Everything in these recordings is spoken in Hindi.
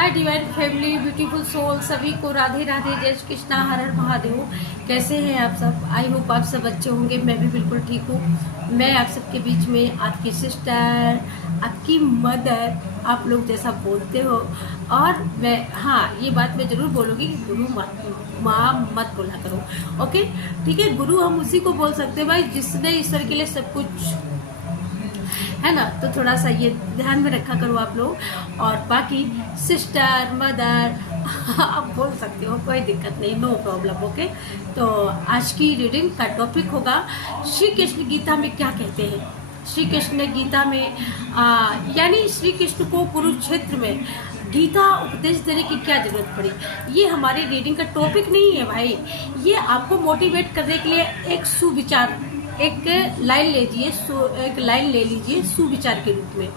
हाय डिवाइन फैमिली, ब्यूटीफुल सोल, सभी को राधे राधे, जय श्री कृष्णा, हर हर महादेव। कैसे हैं आप सब? आई होप आप सब अच्छे होंगे। मैं भी बिल्कुल ठीक हूँ। मैं आप सबके बीच में आपकी सिस्टर, आपकी मदर, आप लोग जैसा बोलते हो। और मैं ये बात मैं जरूर बोलूँगी कि गुरु माँ मत बोला करो। ओके, ठीक है। गुरु हम उसी को बोल सकते हैं भाई जिसने ईश्वर के लिए सब कुछ, है ना। तो थोड़ा सा ये ध्यान में रखा करो आप लोग। और बाकी सिस्टर, मदर आप बोल सकते हो, कोई दिक्कत नहीं, नो प्रॉब्लम। ओके, तो आज की रीडिंग का टॉपिक होगा श्री कृष्ण गीता में क्या कहते हैं। श्री कृष्ण ने गीता में यानी श्री कृष्ण को कुरुक्षेत्र में गीता उपदेश देने की क्या जरूरत पड़ी। ये हमारी रीडिंग का टॉपिक नहीं है भाई। ये आपको मोटिवेट करने के लिए एक सुविचार, एक लाइन ले लीजिए सुविचार के रूप में,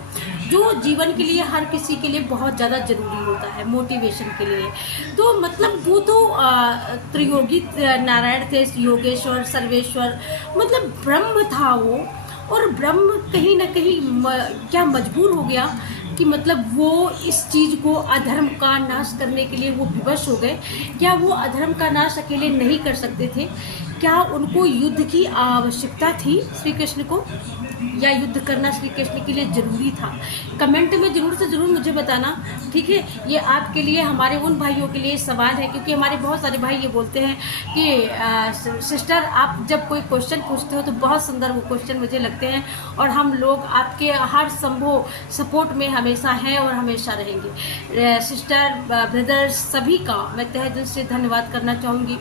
जो जीवन के लिए हर किसी के लिए बहुत ज़्यादा जरूरी होता है मोटिवेशन के लिए। तो मतलब वो तो त्रियोगी नारायण थे, योगेश्वर, सर्वेश्वर, मतलब ब्रह्म था वो। और ब्रह्म कहीं ना कहीं क्या मजबूर हो गया कि मतलब वो इस चीज को, अधर्म का नाश करने के लिए वो विवश हो गए। क्या वो अधर्म का नाश अकेले नहीं कर सकते थे? क्या उनको युद्ध की आवश्यकता थी श्री कृष्ण को, या युद्ध करना श्री कृष्ण के लिए जरूरी था? कमेंट में जरूर से जरूर मुझे बताना, ठीक है। ये आपके लिए, हमारे उन भाइयों के लिए सवाल है, क्योंकि हमारे बहुत सारे भाई ये बोलते हैं कि सिस्टर आप जब कोई क्वेश्चन पूछते हो तो बहुत सुंदर वो क्वेश्चन मुझे लगते हैं, और हम लोग आपके हर संभव सपोर्ट में हमेशा हैं और हमेशा रहेंगे। सिस्टर, ब्रदर्स, सभी का मैं तहे दिल से धन्यवाद करना चाहूँगी।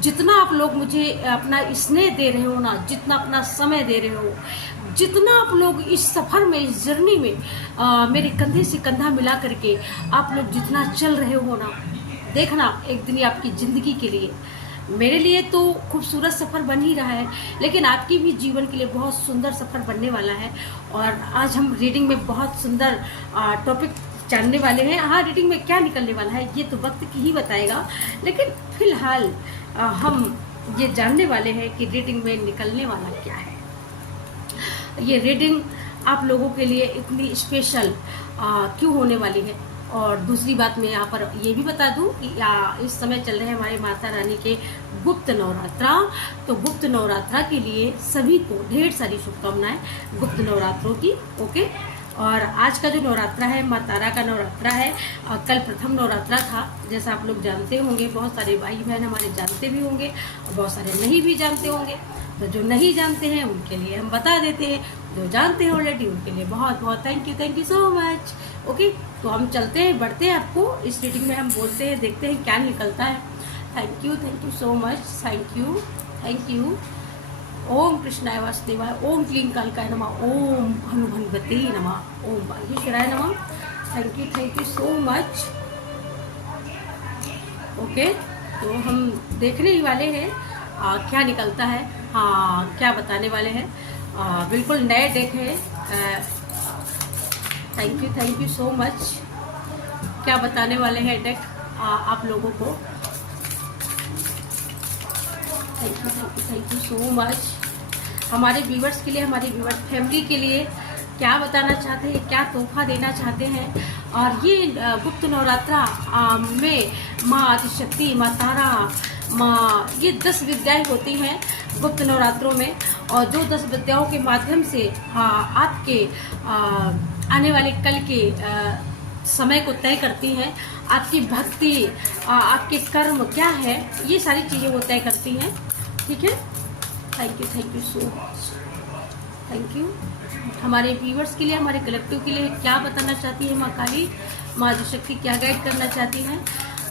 जितना आप लोग मुझे अपना स्नेह दे रहे हो ना, जितना अपना समय दे रहे हो, जितना आप लोग इस सफ़र में, इस जर्नी में मेरे कंधे से कंधा मिला करके आप लोग जितना चल रहे हो ना, देखना एक दिन ये आपकी ज़िंदगी के लिए, मेरे लिए तो खूबसूरत सफ़र बन ही रहा है, लेकिन आपकी भी जीवन के लिए बहुत सुंदर सफ़र बनने वाला है। और आज हम रीडिंग में बहुत सुंदर टॉपिक जानने वाले हैं। रीडिंग में क्या निकलने वाला है ये तो वक्त की ही बताएगा, लेकिन फिलहाल हम ये जानने वाले हैं कि रीडिंग में निकलने वाला क्या है। ये रीडिंग आप लोगों के लिए इतनी स्पेशल क्यों होने वाली है। और दूसरी बात मैं यहाँ पर ये भी बता दूँ कि इस समय चल रहे हैं हमारे माता रानी के गुप्त नवरात्रा। तो गुप्त नवरात्रा के लिए सभी को ढेर सारी शुभकामनाएं गुप्त नवरात्रों की। ओके, और आज का जो नवरात्रा है माँ तारा का नवरात्रा है। कल प्रथम नवरात्रा था, जैसा आप लोग जानते होंगे। बहुत सारे भाई बहन हमारे जानते भी होंगे और बहुत सारे नहीं भी जानते होंगे। तो जो नहीं जानते हैं उनके लिए हम बता देते हैं, जो जानते हैं ऑलरेडी उनके लिए बहुत बहुत thank you so much. Okay, तो हम चलते हैं, बढ़ते हैं। आपको इस रीडिंग में हम बोलते हैं, देखते हैं क्या निकलता है। Thank you so much, thank you. ओम कृष्णाय वासुदेवाय, ओम क्लीं कालिकाय नमः, ओम हनुमन्वते नमः, ओम वागीश्वराय नमः। Thank you so much. Okay, तो हम देखने ही वाले हैं क्या निकलता है, क्या बताने वाले हैं। बिल्कुल नए डेक है। Thank you so much. क्या बताने वाले हैं डेक आप लोगों को। Thank you so much. हमारे व्यूवर्स के लिए, हमारी व्यूवर्स फैमिली के लिए क्या बताना चाहते हैं, क्या तोहफा देना चाहते हैं। और ये गुप्त नवरात्रा में माँ आदिशक्ति, माँ तारा, ये 10 विद्याएं होती हैं गुप्त नवरात्रों में। और जो 10 विद्याओं के माध्यम से आपके आने वाले कल के समय को तय करती हैं। आपकी भक्ति, आपके कर्म क्या है, ये सारी चीज़ें वो तय करती हैं, ठीक है। Thank you so much. Thank you. हमारे व्यूवर्स के लिए, हमारे कलेक्टिव के लिए क्या बताना चाहती है माँ काली, माँ आदिशक्ति क्या गाइड करना चाहती हैं।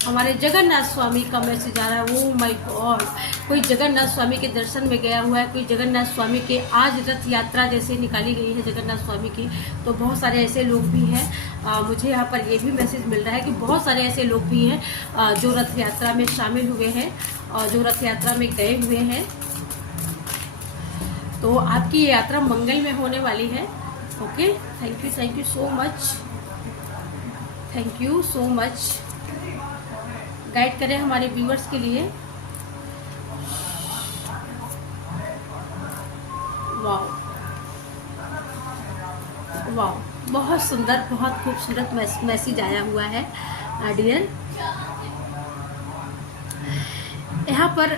हमारे जगन्नाथ स्वामी का मैसेज आ रहा है। ओ माय गॉड, कोई जगन्नाथ स्वामी के दर्शन में गया हुआ है, कोई जगन्नाथ स्वामी के आज रथ यात्रा जैसे निकाली गई है जगन्नाथ स्वामी की। तो बहुत सारे ऐसे लोग भी हैं। मुझे यहाँ पर ये भी मैसेज मिल रहा है कि बहुत सारे ऐसे लोग भी हैं जो रथ यात्रा में शामिल हुए हैं और जो रथ यात्रा में गए हुए हैं। तो आपकी ये यात्रा मंगल में होने वाली है। Okay, thank you so much. Thank you so much. Guide करें हमारे व्यूवर्स के लिए। वाओ, बहुत सुंदर, बहुत खूबसूरत मैसेज आया हुआ है डियर। यहाँ पर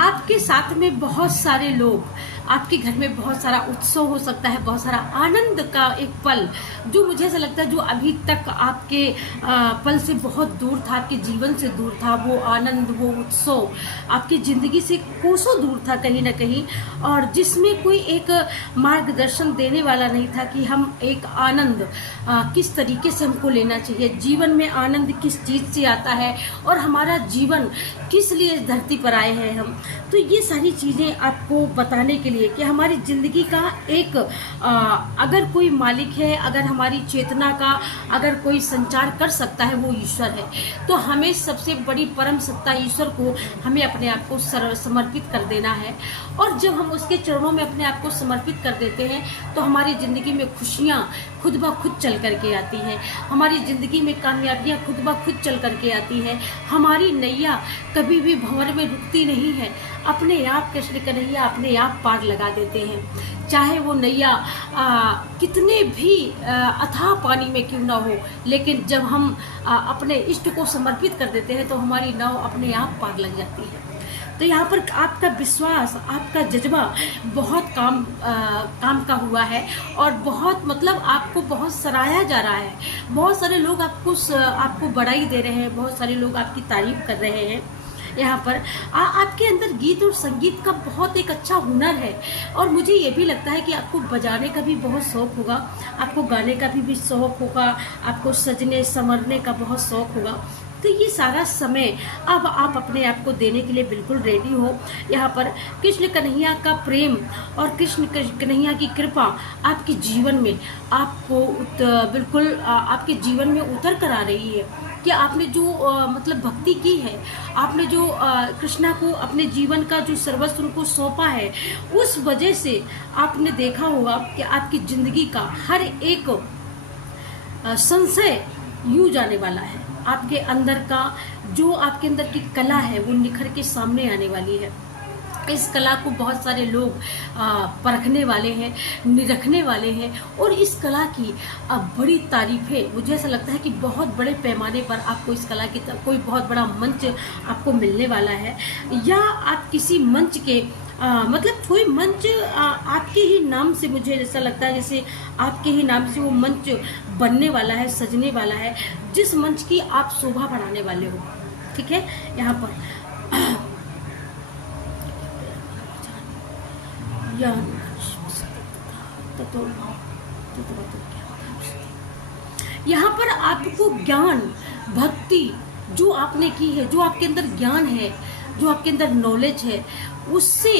आपके साथ में बहुत सारे लोग, आपके घर में बहुत सारा उत्सव हो सकता है, बहुत सारा आनंद का एक पल, जो मुझे ऐसा लगता है जो अभी तक आपके पल से बहुत दूर था, आपके जीवन से दूर था, वो आनंद, वो उत्सव आपकी ज़िंदगी से कोसों दूर था कहीं ना कहीं, और जिसमें कोई एक मार्गदर्शन देने वाला नहीं था कि हम एक आनंद किस तरीके से हमको लेना चाहिए, जीवन में आनंद किस चीज़ से आता है और हमारा जीवन किस लिए इस धरती पर आए हैं हम। तो ये सारी चीज़ें आपको बताने के लिए कि हमारी ज़िंदगी का एक अगर कोई मालिक है, अगर हमारी चेतना का अगर कोई संचार कर सकता है वो ईश्वर है, तो हमें सबसे बड़ी परम सत्ता ईश्वर को हमें अपने आप को समर्पित कर देना है। और जब हम उसके चरणों में अपने आप को समर्पित कर देते हैं तो हमारी ज़िंदगी में खुशियाँ खुद ब खुद चल करके आती हैं, हमारी ज़िंदगी में कामयाबियाँ खुद ब खुद चल करके आती हैं, हमारी नैया कभी भी भंवर में रुकती नहीं है, अपने आप कृष्ण कन्हैया अपने आप पार लगा देते हैं। चाहे वो नैया कितने भी अथाह पानी में क्यों ना हो, लेकिन जब हम अपने इष्ट को समर्पित कर देते हैं तो हमारी नाव अपने आप पार लग जाती है। तो यहाँ पर आपका विश्वास, आपका जज्बा बहुत काम का हुआ है और बहुत मतलब आपको बहुत सराहा जा रहा है। बहुत सारे लोग आपको बड़ाई दे रहे हैं, बहुत सारे लोग आपकी तारीफ कर रहे हैं। यहाँ पर आपके अंदर गीत और संगीत का बहुत एक अच्छा हुनर है, और मुझे ये भी लगता है कि आपको बजाने का भी बहुत शौक होगा, आपको गाने का भी शौक होगा, आपको सजने संवरने का बहुत शौक होगा। तो ये सारा समय अब आप अपने आप को देने के लिए बिल्कुल रेडी हो। यहाँ पर कृष्ण कन्हैया का प्रेम और कृष्ण कन्हैया की कृपा आपके जीवन में आपको बिल्कुल आपके जीवन में उतर कर आ रही है कि आपने जो मतलब भक्ति की है, आपने जो कृष्णा को अपने जीवन का जो सर्वस्व उनको सौंपा है, उस वजह से आपने देखा होगा कि आपकी ज़िंदगी का हर एक संशय यूँ जाने वाला है। आपके अंदर का जो आपके अंदर की कला है वो निखर के सामने आने वाली है। इस कला को बहुत सारे लोग परखने वाले हैं, निरखने वाले हैं, और इस कला की बड़ी तारीफें, मुझे ऐसा लगता है कि बहुत बड़े पैमाने पर आपको इस कला की कोई बहुत बड़ा मंच आपको मिलने वाला है, या आप किसी मंच के मतलब कोई मंच आपके ही नाम से, मुझे ऐसा लगता है जैसे आपके ही नाम से वो मंच बनने वाला है, सजने वाला है, जिस मंच की आप शोभा बढ़ाने वाले हो। ठीक है, यहाँ पर यहाँ पर आपको ज्ञान, भक्ति जो आपने की है, जो आपके अंदर ज्ञान है, जो आपके अंदर नॉलेज है, उससे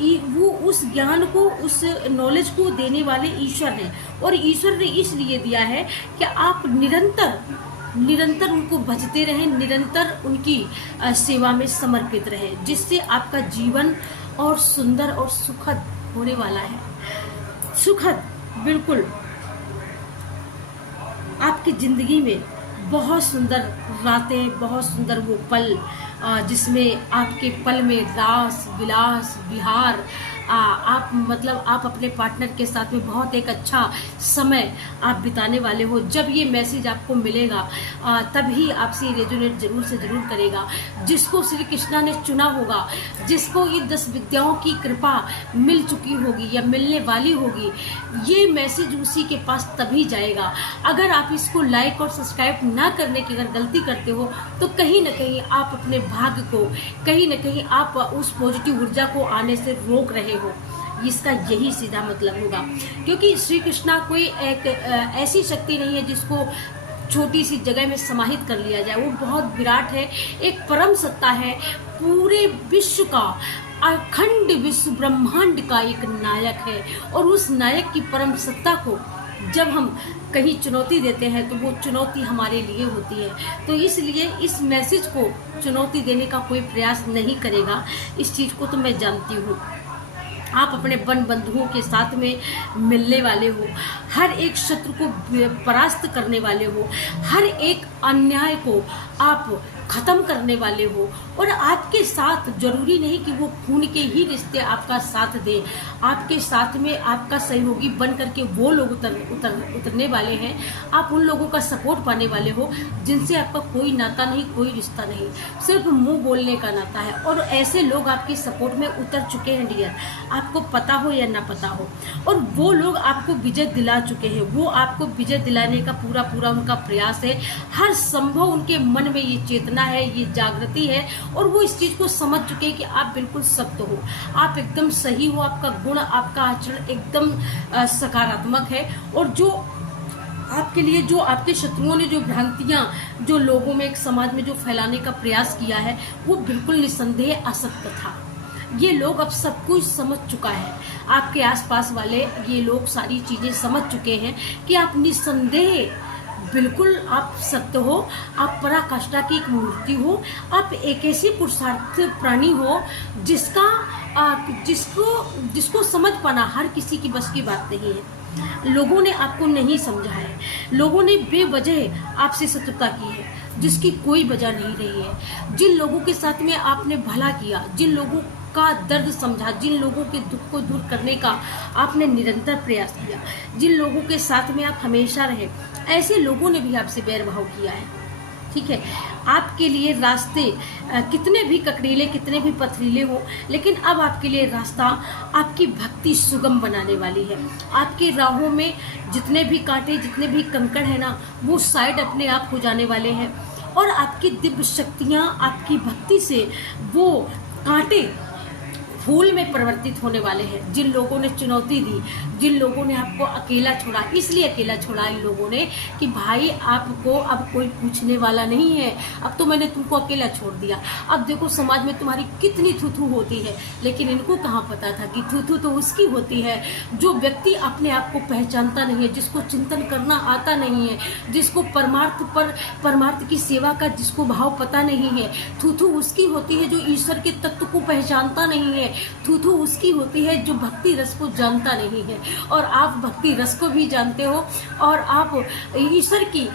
वो उस ज्ञान को, उस नॉलेज को देने वाले ईश्वर हैं। और ईश्वर ने इसलिए दिया है कि आप निरंतर उनको भजते रहें, निरंतर उनकी सेवा में समर्पित रहें, जिससे आपका जीवन और सुंदर और सुखद होने वाला है। सुखद, बिल्कुल आपकी ज़िंदगी में बहुत सुंदर रातें, बहुत सुंदर वो पल जिसमें आपके पल में रास विलास विहार, आप मतलब आप अपने पार्टनर के साथ में बहुत एक अच्छा समय आप बिताने वाले हो। जब ये मैसेज आपको मिलेगा तभी आपसे रेजोनेट जरूर से ज़रूर करेगा। जिसको श्री कृष्णा ने चुना होगा, जिसको ये 10 विद्याओं की कृपा मिल चुकी होगी या मिलने वाली होगी, ये मैसेज उसी के पास तभी जाएगा। अगर आप इसको लाइक और सब्सक्राइब ना करने की अगर गलती करते हो तो कहीं ना कहीं आप अपने भाग्य को, कहीं ना कहीं आप उस पॉजिटिव ऊर्जा को आने से रोक रहे हो। इसका यही सीधा मतलब होगा, क्योंकि श्री कृष्णा कोई एक ऐसी शक्ति नहीं है जिसको छोटी सी जगह में समाहित कर लिया जाए। वो बहुत विराट है, एक परम सत्ता है, पूरे विश्व का, अखंड विश्व ब्रह्मांड का एक नायक है। और उस नायक की परम सत्ता को जब हम कहीं चुनौती देते हैं तो वो चुनौती हमारे लिए होती है। तो इसलिए इस मैसेज को चुनौती देने का कोई प्रयास नहीं करेगा, इस चीज़ को तो मैं जानती हूँ। आप अपने वन बंधुओं के साथ में मिलने वाले हो, हर एक शत्रु को परास्त करने वाले हो, हर एक अन्याय को आप खत्म करने वाले हो। और आपके साथ जरूरी नहीं कि वो खून के ही रिश्ते आपका साथ दे, आपके साथ में आपका सहयोगी बन करके वो लोग उतरने वाले हैं। आप उन लोगों का सपोर्ट पाने वाले हो जिनसे आपका कोई नाता नहीं, कोई रिश्ता नहीं, सिर्फ मुंह बोलने का नाता है। और ऐसे लोग आपके सपोर्ट में उतर चुके हैं डियर, आपको पता हो या ना पता हो। और वो लोग आपको विजय दिला चुके हैं, वो आपको विजय दिलाने का पूरा उनका प्रयास है। हर संभव उनके मन में ये चेतना है, ये जागृति है, और वो इस चीज को समझ चुके हैं कि आप बिल्कुल सत्य हो, आप एकदम सही हो, आपका गुण, आपका आचरण एकदम सकारात्मक है। और जो आपके लिए, जो आपके शत्रुओं ने जो भ्रांतियां जो लोगों में, एक समाज में जो फैलाने का प्रयास किया है, वो बिल्कुल निसंदेह असत्य था। ये लोग अब सब कुछ समझ चुका है, आपके आसपास वाले ये लोग सारी चीजें समझ चुके हैं कि आप निसंदेह बिल्कुल आप सत्य हो, आप पराकाष्ठा की एक मूर्ति हो, आप एक ऐसी पुरुषार्थ प्राणी हो जिसको समझ पाना हर किसी की बस की बात नहीं है। लोगों ने आपको नहीं समझा है, लोगों ने बेवजह आपसे शत्रुता की है जिसकी कोई वजह नहीं रही है। जिन लोगों के साथ में आपने भला किया, जिन लोगों का दर्द समझा, जिन लोगों के दुख को दूर करने का आपने निरंतर प्रयास किया, जिन लोगों के साथ में आप हमेशा रहे, ऐसे लोगों ने भी आपसे बैरभाव किया है। ठीक है, आपके लिए रास्ते कितने भी ककड़ीले, कितने भी पथरीले हो, लेकिन अब आपके लिए रास्ता आपकी भक्ति सुगम बनाने वाली है। आपके राहों में जितने भी कांटे, जितने भी कंकड़ है ना, वो साइड अपने आप हो जाने वाले हैं। और आपकी दिव्य शक्तियाँ, आपकी भक्ति से वो कांटे फूल में परिवर्तित होने वाले हैं। जिन लोगों ने चुनौती दी, जिन लोगों ने आपको अकेला छोड़ा, इसलिए अकेला छोड़ा इन लोगों ने कि भाई आपको अब कोई पूछने वाला नहीं है, अब तो मैंने तुमको अकेला छोड़ दिया, अब देखो समाज में तुम्हारी कितनी थू होती है। लेकिन इनको कहाँ पता था कि थू तो उसकी होती है जो व्यक्ति अपने आप को पहचानता नहीं है, जिसको चिंतन करना आता नहीं है, जिसको परमार्थ की सेवा का जिसको भाव पता नहीं है। थू उसकी होती है जो ईश्वर के तत्व को पहचानता नहीं है। थू उसकी होती है जो भक्ति रस को जानता नहीं है। और आप भक्ति रस को भी जानते हो और आप ईश्वर की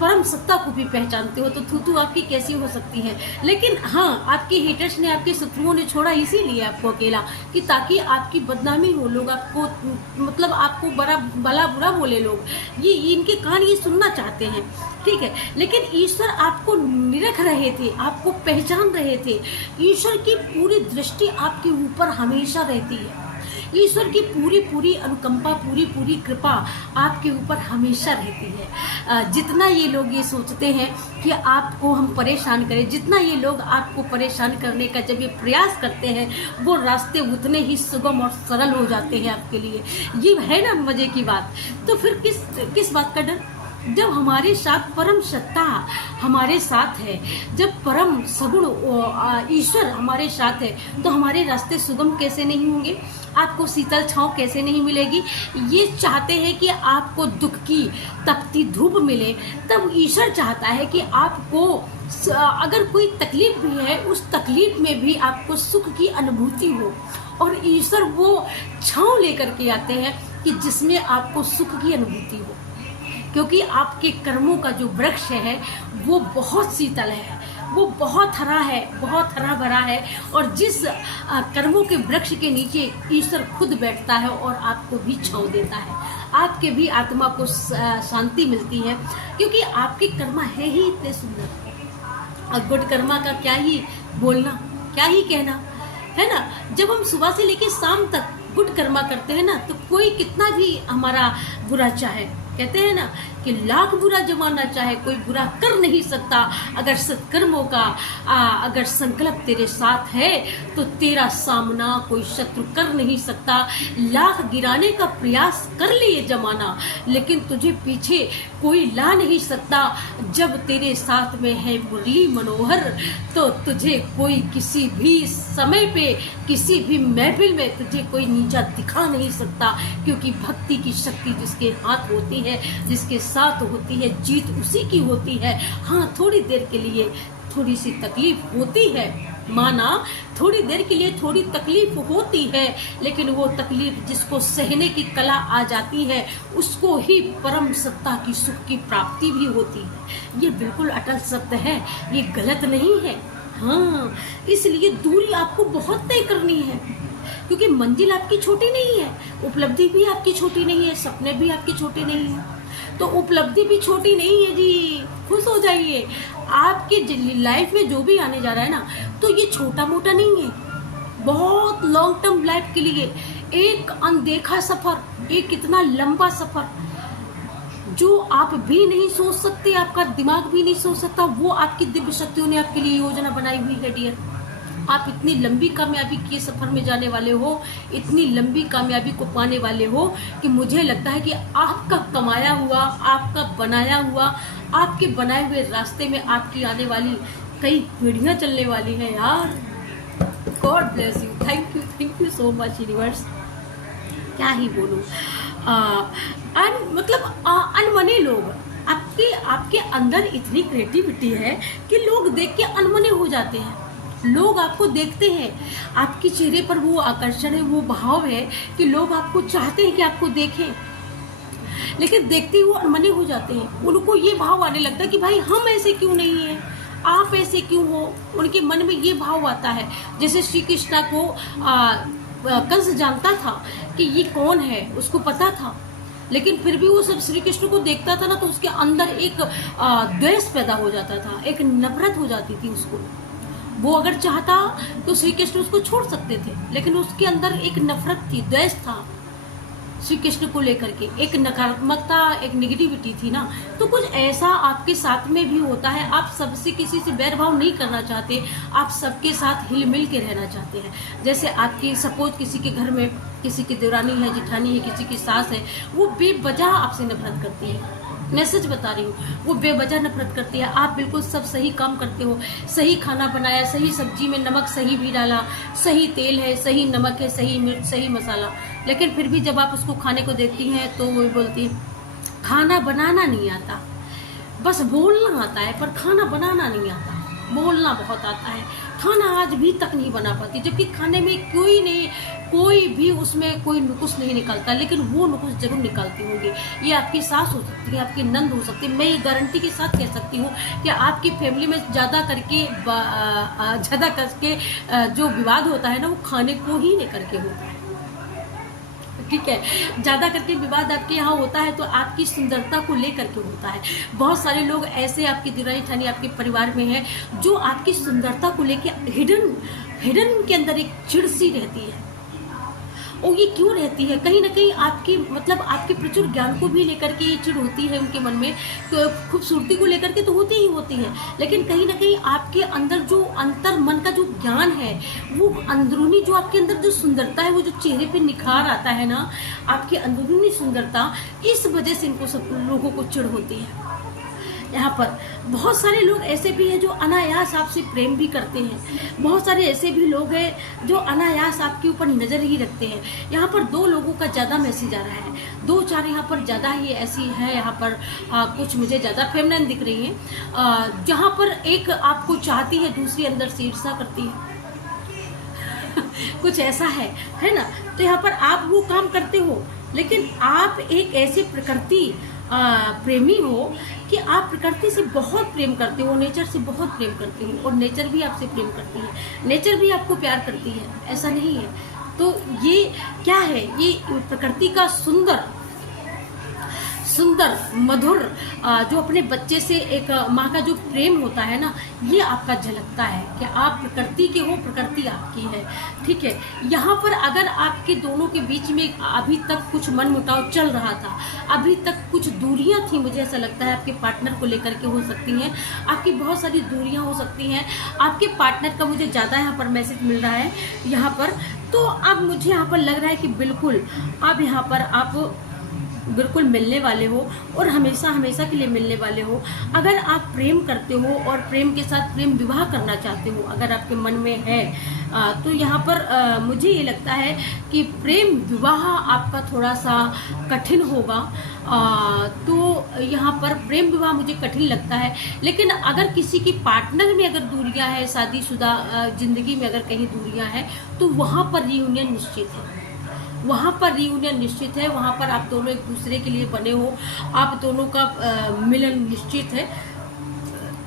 परम सत्ता को भी पहचानते हो, तो थू आपकी कैसी हो सकती है। लेकिन हाँ, आपके हेटर्स ने, आपके शत्रुओं ने छोड़ा इसीलिए आपको अकेला, कि ताकि आपकी बदनामी हो, लोग आपको मतलब आपको भला बुरा बोले लोग, ये इनके कान ये सुनना चाहते हैं। ठीक है, लेकिन ईश्वर आपको निरख रहे थे, आपको पहचान रहे थे। ईश्वर की पूरी दृष्टि आपके ऊपर हमेशा रहती है। ईश्वर की पूरी अनुकंपा, पूरी कृपा आपके ऊपर हमेशा रहती है। जितना ये लोग ये सोचते हैं कि आपको हम परेशान करें, जितना ये लोग आपको परेशान करने का जब ये प्रयास करते हैं, वो रास्ते उतने ही सुगम और सरल हो जाते हैं आपके लिए। ये है ना मजे की बात। तो फिर किस बात का डर? जब हमारे साथ परम सत्ता हमारे साथ है, जब परम सगुण ईश्वर हमारे साथ है, तो हमारे रास्ते सुगम कैसे नहीं होंगे? आपको शीतल छांव कैसे नहीं मिलेगी? ये चाहते हैं कि आपको दुख की तपती धूप मिले, तब ईश्वर चाहता है कि आपको अगर कोई तकलीफ भी है, उस तकलीफ में भी आपको सुख की अनुभूति हो। और ईश्वर वो छांव लेकर के आते हैं कि जिसमें आपको सुख की अनुभूति हो, क्योंकि आपके कर्मों का जो वृक्ष है वो बहुत शीतल है, वो बहुत हरा है, बहुत हरा भरा है। और जिस कर्मों के वृक्ष के नीचे ईश्वर खुद बैठता है और आपको भी छांव देता है, आपके भी आत्मा को शांति मिलती है, क्योंकि आपके कर्म है ही इतने सुंदर। और गुड कर्मा का क्या ही बोलना, क्या ही कहना, है ना। जब हम सुबह से लेकर शाम तक गुड कर्मा करते हैं ना, तो कोई कितना भी हमारा बुरा चाहे, कहते हैं ना कि लाख बुरा जमाना चाहे, कोई बुरा कर नहीं सकता। अगर सत्कर्मों का अगर संकल्प तेरे साथ है, तो तेरा सामना कोई शत्रु कर नहीं सकता। लाख गिराने का प्रयास कर लिए जमाना, लेकिन तुझे पीछे कोई ला नहीं सकता। जब तेरे साथ में है मुरली मनोहर, तो तुझे कोई किसी भी समय पे, किसी भी महफिल में तुझे कोई नीचा दिखा नहीं सकता, क्योंकि भक्ति की शक्ति जिसके हाथ होती है, जिसके साथ होती है, जीत उसी की होती है। हाँ, थोड़ी देर के लिए थोड़ी सी तकलीफ होती है, माना थोड़ी देर के लिए थोड़ी तकलीफ होती है, लेकिन वो तकलीफ जिसको सहने की कला आ जाती है उसको ही परम सत्ता की सुख की प्राप्ति भी होती है। ये बिल्कुल अटल शब्द है, ये गलत नहीं है। हाँ, इसलिए दूरी आपको बहुत तय करनी है, क्योंकि मंजिल आपकी छोटी नहीं है, उपलब्धि भी आपकी छोटी नहीं है, सपने भी आपके छोटे नहीं है। तो उपलब्धि भी छोटी नहीं है जी, खुश हो जाइए। आपके लाइफ में जो भी आने जा रहा है ना, तो ये छोटा मोटा नहीं है, बहुत लॉन्ग टर्म लाइफ के लिए एक अनदेखा सफर, एक इतना लंबा सफर जो आप भी नहीं सोच सकते, आपका दिमाग भी नहीं सोच सकता, वो आपकी दिव्य शक्तियों ने आपके लिए योजना बनाई हुई है डियर। आप इतनी लंबी कामयाबी के सफर में जाने वाले हो, इतनी लंबी कामयाबी को पाने वाले हो कि मुझे लगता है कि आपका कमाया हुआ, आपका बनाया हुआ, आपके बनाए हुए रास्ते में आपकी आने वाली कई पीढ़ियां चलने वाली हैं यार। God bless you, thank you so much universe. क्या ही बोलूं, मतलब अनमने लोग, आपके अंदर इतनी क्रिएटिविटी है कि लोग देख के अनमने हो जाते हैं। लोग आपको देखते हैं, आपके चेहरे पर वो आकर्षण है, वो भाव है कि लोग आपको चाहते हैं कि आपको देखें, लेकिन देखते ही वो अनमने हो जाते हैं। उनको ये भाव आने लगता है कि भाई हम ऐसे क्यों नहीं है, आप ऐसे क्यों हो। उनके मन में ये भाव आता है। जैसे श्री कृष्णा को कंस जानता था कि ये कौन है, उसको पता था, लेकिन फिर भी वो सब श्री कृष्ण को देखता था ना, तो उसके अंदर एक द्वेष पैदा हो जाता था, एक नफरत हो जाती थी उसको। वो अगर चाहता तो श्री कृष्ण उसको छोड़ सकते थे, लेकिन उसके अंदर एक नफरत थी, द्वेष था श्री कृष्ण को लेकर के, एक नकारात्मकता, एक नेगेटिविटी थी ना। तो कुछ ऐसा आपके साथ में भी होता है। आप सबसे किसी से बैरभाव नहीं करना चाहते, आप सबके साथ हिल मिल के रहना चाहते हैं। जैसे आपकी सपोज किसी के घर में किसी की देवरानी है, जेठानी है, किसी की सास है, वो बेवजह आपसे नफरत करती है। मैं सच बता रही हूँ, वो बेवजह नफरत करती है। आप बिल्कुल सब सही काम करते हो, सही खाना बनाया, सही सब्जी में नमक सही भी डाला, सही तेल है, सही नमक है, सही मिर्च, सही मसाला, लेकिन फिर भी जब आप उसको खाने को देती हैं तो वो बोलती है खाना बनाना नहीं आता, बस बोलना आता है पर खाना बनाना नहीं आता। बोलना बहुत आता है, खाना आज भी तक नहीं बना पाती, जबकि खाने में कोई भी उसमें कोई नुक्स नहीं निकलता, लेकिन वो नुक्स जरूर निकालती होंगी। ये आपकी सास हो सकती है, आपकी नंद हो सकती है। मैं ये गारंटी के साथ कह सकती हूँ कि आपकी फैमिली में ज़्यादा करके जो विवाद होता है ना, वो खाने को ही लेकर के होता है। ठीक है, ज़्यादा करके विवाद आपके यहाँ होता है तो आपकी सुंदरता को लेकर के होता है। बहुत सारे लोग ऐसे आपकी दिरानी ठानी आपके परिवार में हैं जो आपकी सुंदरता को लेकर हिडन के अंदर एक चिड़ सी रहती है। और ये क्यों रहती है? कहीं ना कहीं आपके प्रचुर ज्ञान को भी लेकर के ये चिड़ होती है उनके मन में। तो खूबसूरती को लेकर के तो होती ही होती है, लेकिन कहीं ना कहीं आपके अंदर जो अंतर मन का जो ज्ञान है, वो अंदरूनी जो आपके अंदर जो सुंदरता है, वो जो चेहरे पे निखार आता है ना, आपकी अंदरूनी सुंदरता, इस वजह से इनको सब लोगों को चिड़ होती है। यहाँ पर बहुत सारे लोग ऐसे भी हैं जो अनायास आपसे प्रेम भी करते हैं। बहुत सारे ऐसे भी लोग हैं जो अनायास आपके ऊपर नज़र ही रखते हैं। यहाँ पर दो लोगों का ज़्यादा मैसेज आ रहा है, दो चार यहाँ पर ज़्यादा ही ऐसी है। यहाँ पर कुछ मुझे ज़्यादा फेमिनिन दिख रही हैं, जहाँ पर एक आपको चाहती है, दूसरी अंदर से ईर्ष्या करती है। कुछ ऐसा है ना। तो यहाँ पर आप वो काम करते हो, लेकिन आप एक ऐसे प्रकृति प्रेमी हो कि आप प्रकृति से बहुत प्रेम करते हो, नेचर से बहुत प्रेम करते हो, और नेचर भी आपसे प्रेम करती है, नेचर भी आपको प्यार करती है, ऐसा नहीं है। तो ये क्या है? ये प्रकृति का सुंदर मधुर जो अपने बच्चे से एक माँ का जो प्रेम होता है ना, ये आपका झलकता है कि आप प्रकृति के हो, प्रकृति आपकी है। ठीक है, यहाँ पर अगर आपके दोनों के बीच में अभी तक कुछ मनमुटाव चल रहा था, अभी तक कुछ दूरियां थी, मुझे ऐसा लगता है आपके पार्टनर को लेकर के हो सकती हैं, आपकी बहुत सारी दूरियां हो सकती हैं। आपके पार्टनर का मुझे ज़्यादा यहाँ पर मैसेज मिल रहा है यहाँ पर। तो अब मुझे यहाँ पर लग रहा है कि बिल्कुल अब यहाँ पर आप बिल्कुल मिलने वाले हो और हमेशा हमेशा के लिए मिलने वाले हो। अगर आप प्रेम करते हो और प्रेम के साथ प्रेम विवाह करना चाहते हो, अगर आपके मन में है तो यहाँ पर मुझे ये लगता है कि प्रेम विवाह आपका थोड़ा सा कठिन होगा। तो यहाँ पर प्रेम विवाह मुझे कठिन लगता है। लेकिन अगर किसी की पार्टनर में अगर दूरियां हैं, शादीशुदा जिंदगी में अगर कहीं दूरियां हैं, तो वहाँ पर रियूनियन निश्चित है। वहाँ पर रियूनियन निश्चित है। वहाँ पर आप दोनों एक दूसरे के लिए बने हो, आप दोनों का मिलन निश्चित है,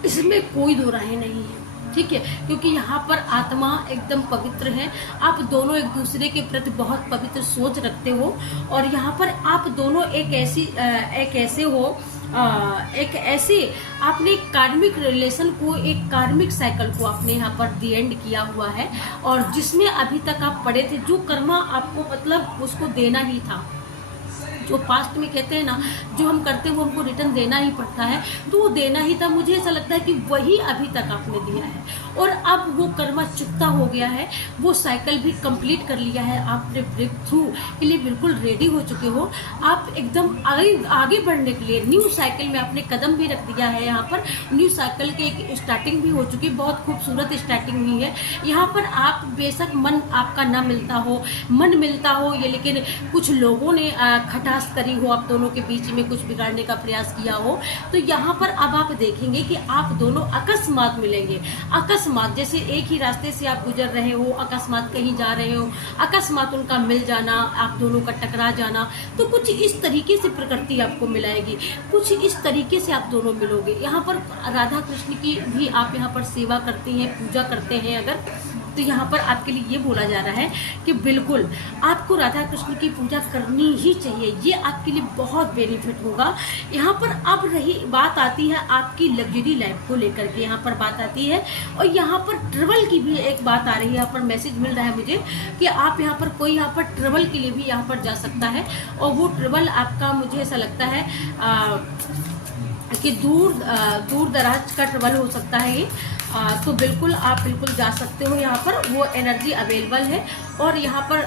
इसमें कोई दो राहें नहीं है। ठीक है, क्योंकि यहाँ पर आत्मा एकदम पवित्र है। आप दोनों एक दूसरे के प्रति बहुत पवित्र सोच रखते हो और यहाँ पर आप दोनों एक ऐसे आपने एक कार्मिक रिलेशन को, एक कार्मिक साइकिल को आपने यहाँ पर दी एंड किया हुआ है और जिसमें अभी तक आप पड़े थे, जो कर्मा आपको मतलब उसको देना ही था। जो पास्ट में कहते हैं ना, जो हम करते हैं वो हमको रिटर्न देना ही पड़ता है, तो वो देना ही था। मुझे ऐसा लगता है कि वही अभी तक आपने दिया है और अब वो कर्मा चुकता हो गया है, वो साइकिल भी कंप्लीट कर लिया है। आपने ब्रेक थ्रू के लिए बिल्कुल रेडी हो चुके हो। आप एकदम आगे बढ़ने के लिए न्यू साइकिल में आपने कदम भी रख दिया है। यहाँ पर न्यू साइकिल की एक स्टार्टिंग भी हो चुकी है, बहुत खूबसूरत स्टार्टिंग हुई है। यहाँ पर आप बेशक मन आपका ना मिलता हो, मन मिलता हो ये, लेकिन कुछ लोगों ने खटास करी हो, आप दोनों के बीच में कुछ बिगाड़ने का प्रयास किया हो, तो यहाँ पर अब आप देखेंगे कि आप दोनों अकस्मात मिलेंगे। अकस्मात, जैसे एक ही रास्ते से आप गुजर रहे हो, अकस्मात कहीं जा रहे हो, अकस्मात उनका मिल जाना, आप दोनों का टकरा जाना, तो कुछ इस तरीके से प्रकृति आपको मिलाएगी, कुछ इस तरीके से आप दोनों मिलोगे। यहाँ पर राधा कृष्ण की भी आप यहाँ पर सेवा करते हैं, पूजा करते हैं अगर, तो यहाँ पर आपके लिए ये बोला जा रहा है कि बिल्कुल आपको राधा कृष्ण की पूजा करनी ही चाहिए। ये आपके लिए बहुत बेनिफिट होगा। यहाँ पर अब रही बात आती है आपकी लग्जरी लाइफ को लेकर के, यहाँ पर बात आती है और यहाँ पर ट्रेवल की भी एक बात आ रही है। यहाँ पर मैसेज मिल रहा है मुझे कि आप यहाँ पर कोई यहाँ पर ट्रेवल के लिए भी यहाँ पर जा सकता है और वो ट्रेवल आपका, मुझे ऐसा लगता है कि दूर दराज का ट्रेवल हो सकता है ये। तो बिल्कुल आप बिल्कुल जा सकते हो, यहाँ पर वो एनर्जी अवेलेबल है। और यहाँ पर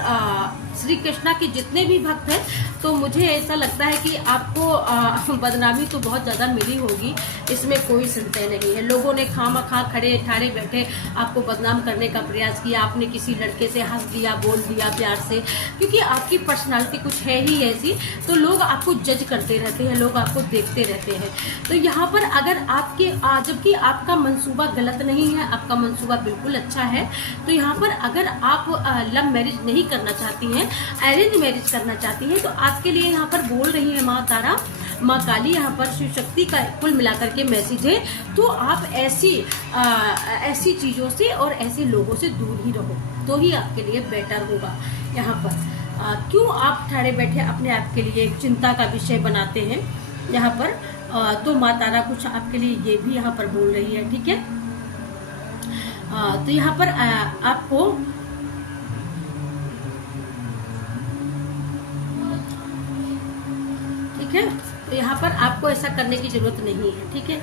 श्री कृष्णा के जितने भी भक्त हैं, तो मुझे ऐसा लगता है कि आपको बदनामी तो बहुत ज़्यादा मिली होगी, इसमें कोई संदेह नहीं है। लोगों ने खामखा खड़े ठाड़े बैठे आपको बदनाम करने का प्रयास किया, आपने किसी लड़के से हंस दिया, बोल दिया प्यार से, क्योंकि आपकी पर्सनालिटी कुछ है ही ऐसी, तो लोग आपको जज करते रहते हैं, लोग आपको देखते रहते हैं। तो यहाँ पर अगर आपके जबकि आपका मंसूबा गलत नहीं है, आपका मंसूबा बिल्कुल अच्छा है, तो यहाँ पर अगर आप लव मैरिज नहीं करना चाहती हैं, अरेंज मैरिज करना चाहती हैं, तो आपके लिए यहाँ पर बोल रही है माँ तारा, माँ काली, यहाँ पर शिव शक्ति का कुल मिलाकर के मैसेज है। तो आप ऐसी चीज़ों से और ऐसे लोगों से दूर ही रहो, तो ही आपके लिए बेटर होगा। यहाँ पर क्यों आप ठहरे बैठे अपने आप के लिए एक चिंता का विषय बनाते हैं यहाँ पर। तो माँ तारा कुछ आपके लिए ये भी यहाँ पर बोल रही है, ठीक है। तो यहाँ पर आपको ठीक है, तो यहाँ पर आपको ऐसा करने की जरूरत नहीं है, ठीक है।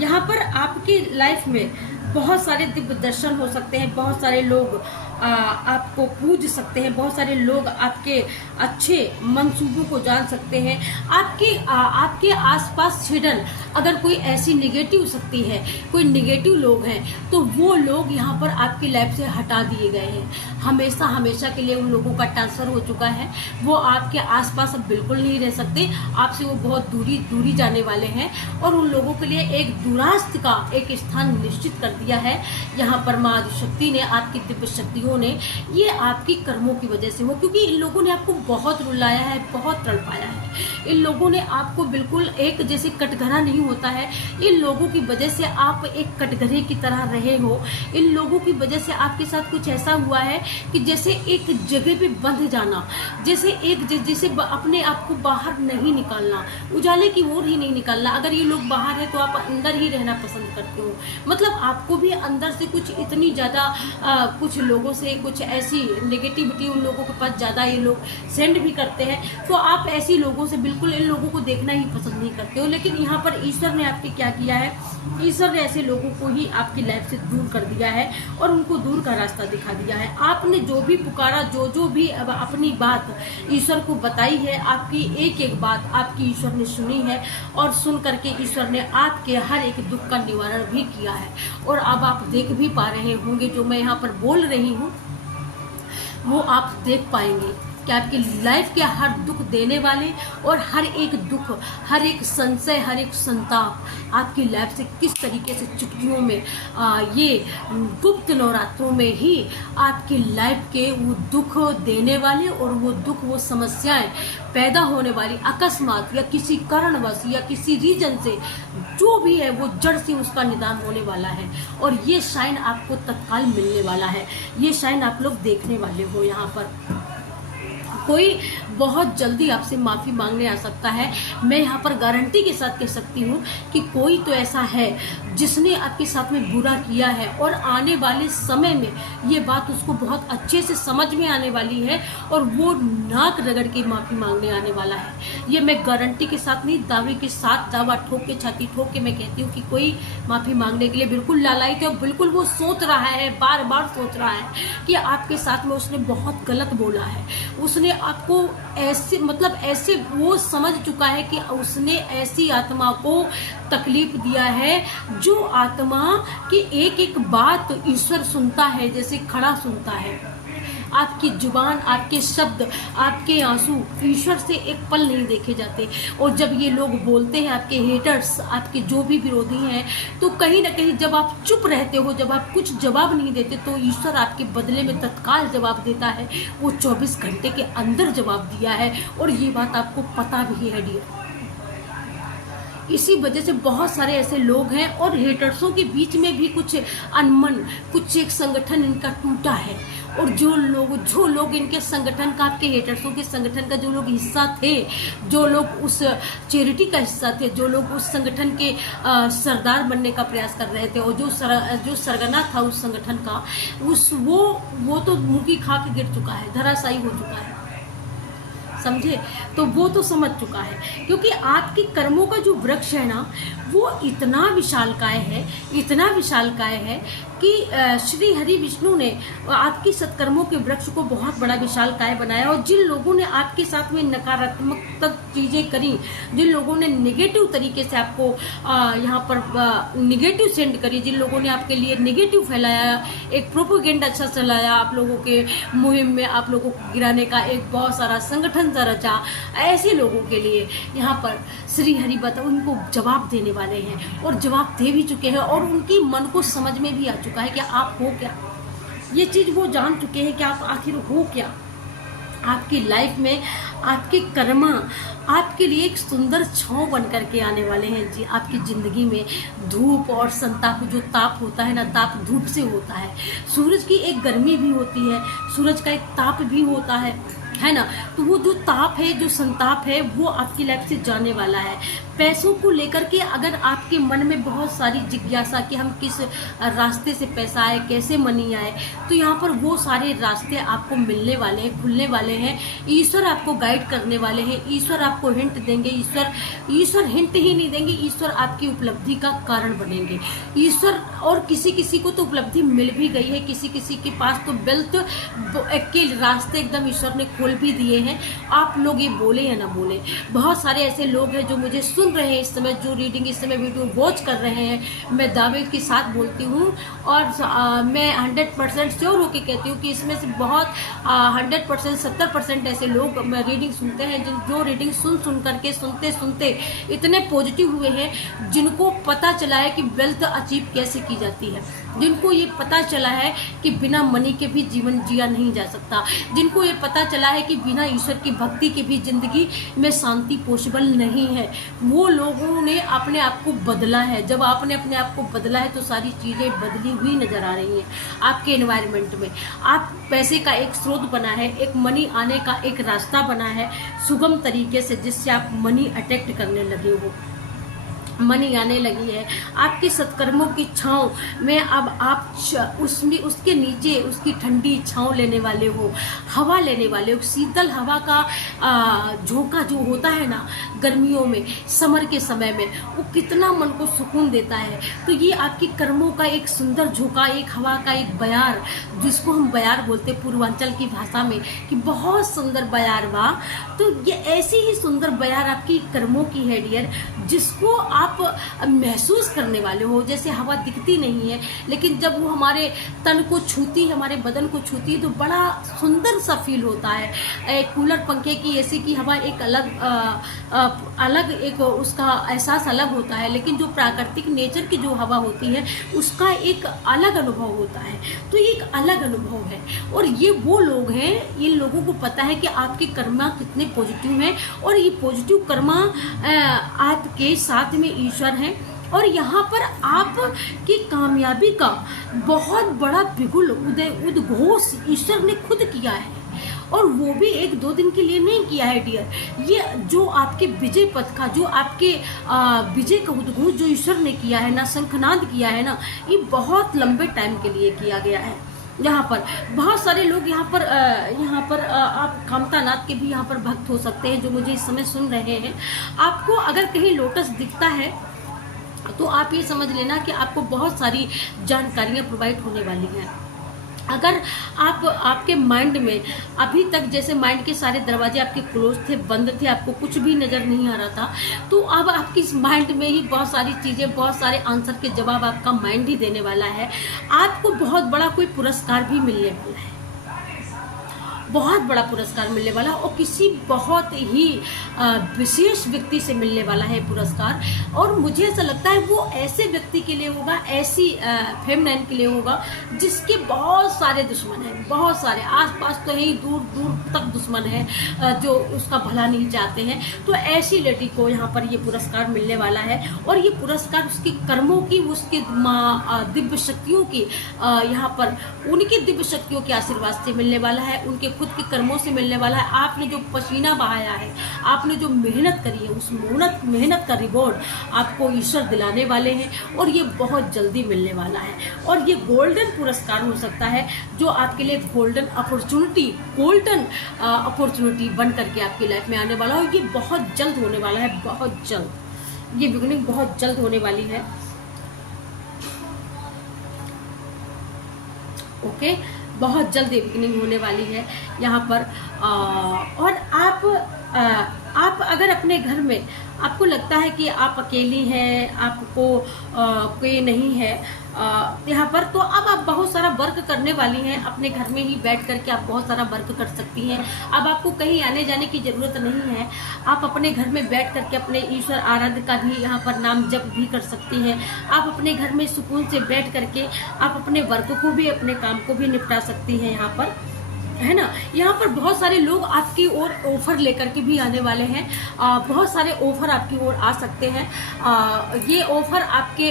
यहाँ पर आपकी लाइफ में बहुत सारे दिव्य दर्शन हो सकते हैं, बहुत सारे लोग आपको पूज सकते हैं, बहुत सारे लोग आपके अच्छे मंसूबों को जान सकते हैं। आपके आसपास हिडन अगर कोई ऐसी निगेटिव शक्ति है, कोई निगेटिव लोग हैं, तो वो लोग यहाँ पर आपकी लाइफ से हटा दिए गए हैं। हमेशा हमेशा के लिए उन लोगों का ट्रांसफर हो चुका है, वो आपके आसपास अब बिल्कुल नहीं रह सकते, आपसे वो बहुत दूरी जाने वाले हैं और उन लोगों के लिए एक दूरास्त का एक स्थान निश्चित कर दिया है। यहाँ पर माँ शक्ति ने, आपकी दिव्य शक्तियों ने, ये आपकी कर्मों की वजह से हो, क्योंकि इन लोगों ने आपको बहुत रुलाया है, बहुत तड़पाया है। इन लोगों ने आपको बिल्कुल एक जैसे कटघरा नहीं होता है, इन लोगों की वजह से आप एक कटघरे की तरह रहे हो। इन लोगों की वजह से आपके साथ कुछ ऐसा हुआ है कि जैसे एक जगह पे बंध जाना, जैसे अपने आप को बाहर नहीं निकालना, उजाले की ओर ही नहीं निकालना। अगर ये लोग बाहर है तो आप अंदर ही रहना पसंद करते हो, मतलब आपको भी अंदर से कुछ इतनी ज़्यादा कुछ लोगों से कुछ ऐसी नेगेटिविटी उन लोगों के पास ज़्यादा ये लोग सेंड भी करते हैं, तो आप ऐसी लोगों से बिल्कुल इन लोगों को देखना ही पसंद नहीं करते हो। लेकिन यहाँ पर ईश्वर ने आपके क्या किया है, ईश्वर ने ऐसे लोगों को ही आपकी लाइफ से दूर कर दिया है और उनको दूर का रास्ता दिखा दिया है। आपने जो भी पुकारा, जो भी अब अपनी बात ईश्वर को बताई है, आपकी एक एक बात आपकी ईश्वर ने सुनी है और सुन करके ईश्वर ने आपके हर एक दुख का निवारण भी किया है। और अब आप देख भी पा रहे होंगे, जो मैं यहाँ पर बोल रही हूँ वो आप देख पाएंगे कि आपकी लाइफ के हर दुख देने वाले और हर एक दुख, हर एक संशय, हर एक संताप आपकी लाइफ से किस तरीके से चुटकियों में ये गुप्त नवरात्रों में ही आपकी लाइफ के वो दुख देने वाले और वो दुख, वो समस्याएं पैदा होने वाली अकस्मात या किसी कारणवश या किसी रीजन से जो भी है वो जड़ से उसका निदान होने वाला है। और ये साइन आपको तत्काल मिलने वाला है, ये साइन आप लोग देखने वाले हो। यहाँ पर कोई बहुत जल्दी आपसे माफ़ी मांगने आ सकता है। मैं यहाँ पर गारंटी के साथ कह सकती हूँ कि कोई तो ऐसा है जिसने आपके साथ में बुरा किया है और आने वाले समय में ये बात उसको बहुत अच्छे से समझ में आने वाली है और वो नाक रगड़ के माफ़ी मांगने आने वाला है। ये मैं गारंटी के साथ नहीं, दावे के साथ, दावा ठोक के, छाती ठोक के मैं कहती हूँ कि कोई माफ़ी मांगने के लिए बिल्कुल लालायित है और बिल्कुल वो सोच रहा है, बार बार सोच रहा है कि आपके साथ में उसने बहुत गलत बोला है, उसने आपको ऐसे ऐसे वो समझ चुका है कि उसने ऐसी आत्मा को तकलीफ दिया है जो आत्मा की एक एक बात ईश्वर सुनता है, जैसे खड़ा सुनता है। आपकी जुबान, आपके शब्द, आपके आंसू ईश्वर से एक पल नहीं देखे जाते। और जब ये लोग बोलते हैं, आपके हेटर्स, आपके जो भी विरोधी हैं, तो कहीं ना कहीं जब आप चुप रहते हो, जब आप कुछ जवाब नहीं देते, तो ईश्वर आपके बदले में तत्काल जवाब देता है। वो 24 घंटे के अंदर जवाब दिया है और ये बात आपको पता भी है डियर। इसी वजह से बहुत सारे ऐसे लोग हैं और हेटर्सों के बीच में भी कुछ अनमन, कुछ एक संगठन इनका टूटा है। और जो लोग इनके संगठन का, आपके हेटर्सों के संगठन का जो लोग हिस्सा थे, जो लोग उस चैरिटी का हिस्सा थे, जो लोग उस संगठन के सरदार बनने का प्रयास कर रहे थे और जो सरगना था उस संगठन का, वो तो मुंह की खा के गिर चुका है, धराशायी हो चुका है, समझे। तो वो तो समझ चुका है, क्योंकि आपके कर्मों का जो वृक्ष है ना, वो इतना विशालकाय है, इतना विशालकाय है कि श्री हरि विष्णु ने आपकी सत्कर्मों के वृक्ष को बहुत बड़ा विशालकाय बनाया। और जिन लोगों ने आपके साथ में नकारात्मक चीज़ें करी, जिन लोगों ने नेगेटिव तरीके से आपको यहाँ पर नेगेटिव सेंड करी, जिन लोगों ने आपके लिए नेगेटिव फैलाया, एक प्रोपोगेंडा अच्छा चलाया, आप लोगों के मुहिम में आप लोगों को गिराने का एक बहुत सारा संगठन रचा, ऐसे लोगों के लिए यहाँ पर श्री हरि बता उनको जवाब देने वाले हैं और जवाब दे भी चुके हैं। और उनकी मन को समझ में भी आ चुका है कि आप हो क्या, ये चीज वो जान चुके हैं कि आप आखिर हो क्या। आपकी लाइफ में आपके कर्मा आपके लिए एक सुंदर छांव बन करके आने वाले हैं जी। आपकी ज़िंदगी में धूप और संताप, जो ताप होता है ना, ताप धूप से होता है। सूरज की एक गर्मी भी होती है, सूरज का एक ताप भी होता है ना। तो वो जो ताप है, जो संताप है, वो आपकी लाइफ से जाने वाला है। पैसों को लेकर के अगर आपके मन में बहुत सारी जिज्ञासा कि हम किस रास्ते से पैसा आए, कैसे मनी आए, तो यहाँ पर वो सारे रास्ते आपको मिलने वाले हैं, खुलने वाले हैं। ईश्वर आपको गाइड करने वाले हैं, ईश्वर आपको हिंट देंगे। ईश्वर हिंट ही नहीं देंगे, ईश्वर आपकी उपलब्धि का कारण बनेंगे। ईश्वर और किसी को तो उपलब्धि मिल भी गई है, किसी के पास तो वेल्थ के रास्ते एकदम ईश्वर ने खोल भी दिए हैं। आप लोग ये बोले या ना बोले, बहुत सारे ऐसे लोग हैं जो मुझे सुन रहे हैं इस समय, जो रीडिंग इस समय वीडियो वॉच कर रहे हैं। मैं दावे के साथ बोलती हूँ और मैं 100% श्योर होकर कहती हूँ कि इसमें से बहुत 100%, 70% ऐसे लोग रीडिंग सुनते हैं, जो रीडिंग सुन करके सुनते इतने पॉजिटिव हुए हैं, जिनको पता चला है कि वेल्थ अचीव कैसे की जाती है, जिनको ये पता चला है कि बिना मनी के भी जीवन जिया नहीं जा सकता, जिनको ये पता चला है कि बिना ईश्वर की भक्ति के भी जिंदगी में शांति पॉसिबल नहीं है, वो लोगों ने अपने आप को बदला है। जब आपने अपने आप को बदला है तो सारी चीज़ें बदली हुई नजर आ रही हैं आपके एनवायरनमेंट में। आप पैसे का एक स्रोत बना है, एक मनी आने का एक रास्ता बना है सुगम तरीके से, जिससे आप मनी अट्रैक्ट करने लगे हो। मनी आने लगी है। आपके सत्कर्मों की छांव में अब आप उसमें उसके नीचे उसकी ठंडी छांव लेने वाले हो, हवा लेने वाले हो। शीतल हवा का झोंका जो होता है ना गर्मियों में, समर के समय में, वो कितना मन को सुकून देता है। तो ये आपकी कर्मों का एक सुंदर झोंका, एक हवा का एक बयार, जिसको हम बयार बोलते हैं पूर्वांचल की भाषा में कि बहुत सुंदर बयार बा। तो ये ऐसी ही सुंदर बयार आपकी कर्मों की है डियर, जिसको आप महसूस करने वाले हो। जैसे हवा दिखती नहीं है, लेकिन जब वो हमारे तन को छूती है, हमारे बदन को छूती है, तो बड़ा सुंदर सा फील होता है। कूलर, पंखे की, एसी की हवा एक अलग एक उसका एहसास अलग होता है, लेकिन जो प्राकृतिक नेचर की जो हवा होती है उसका एक अलग अनुभव होता है। तो ये एक अलग अनुभव है, और ये वो लोग हैं, इन लोगों को पता है कि आपके कर्मा कितने पॉजिटिव हैं, और ये पॉजिटिव कर्मा आपके साथ में ईश्वर हैं, और यहाँ पर आपकी कामयाबी का बहुत बड़ा बिगुल उद्घोष ईश्वर ने खुद किया है, और वो भी 1-2 दिन के लिए नहीं किया है डियर। ये जो आपके विजय पथ का, जो आपके विजय का उद्घोष जो ईश्वर ने किया है ना, शंखनाद किया है ना, ये बहुत लंबे टाइम के लिए किया गया है। यहाँ पर बहुत सारे लोग यहाँ पर आप कामतानाथ के भी यहाँ पर भक्त हो सकते हैं, जो मुझे इस समय सुन रहे हैं। आपको अगर कहीं लोटस दिखता है तो आप ये समझ लेना कि आपको बहुत सारी जानकारियाँ प्रोवाइड होने वाली हैं। अगर आपके माइंड में अभी तक जैसे माइंड के सारे दरवाजे आपके क्लोज थे, बंद थे, आपको कुछ भी नज़र नहीं आ रहा था, तो अब आपकी इस माइंड में ही बहुत सारी चीज़ें, बहुत सारे आंसर के जवाब आपका माइंड ही देने वाला है। आपको बहुत बड़ा कोई पुरस्कार भी मिलने वाला है, बहुत बड़ा पुरस्कार मिलने वाला, और किसी बहुत ही विशेष व्यक्ति से मिलने वाला है पुरस्कार। और मुझे ऐसा लगता है वो ऐसे व्यक्ति के लिए होगा, ऐसी फेमिनाइन के लिए होगा जिसके बहुत सारे दुश्मन हैं, बहुत सारे आसपास तो ही दूर दूर तक दुश्मन हैं जो उसका भला नहीं चाहते हैं। तो ऐसी लेडी को यहाँ पर ये पुरस्कार मिलने वाला है, और ये पुरस्कार उसके कर्मों की, उसके दिव्य शक्तियों की, यहाँ पर उनकी दिव्य शक्तियों के आशीर्वाद से मिलने वाला है, उनके खुद के कर्मों से मिलने वाला है। आपने जो पसीना बहाया है, आपने जो मेहनत करी है, उस मेहनत का रिवॉर्ड आपको ईश्वर दिलाने वाले हैं, और ये बहुत जल्दी मिलने वाला है। और ये गोल्डन पुरस्कार हो सकता है जो आपके लिए गोल्डन अपॉर्चुनिटी बन करके आपकी लाइफ में आने वाला हो। ये बहुत जल्द होने वाला है, बहुत जल्द, ये बिगनिंग बहुत जल्द होने वाली है। ओके, बहुत जल्द बिगनिंग होने वाली है यहाँ पर। और आप अगर अपने घर में आपको लगता है कि आप अकेली हैं, आपको कोई नहीं है यहाँ पर, तो अब आप बहुत सारा वर्क करने वाली हैं। अपने घर में ही बैठ करके आप बहुत सारा वर्क कर सकती हैं। अब आपको कहीं आने जाने की ज़रूरत नहीं है। आप अपने घर में बैठ करके अपने ईश्वर आराध्य का भी यहाँ पर नाम जप भी कर सकती हैं। आप अपने घर में सुकून से बैठ करके आप अपने वर्क को भी, अपने काम को भी निपटा सकती हैं यहाँ पर, है ना। यहाँ पर बहुत सारे लोग आपकी ओर ऑफर लेकर के भी आने वाले हैं। बहुत सारे ऑफर आपकी ओर आ सकते हैं। ये ऑफर आपके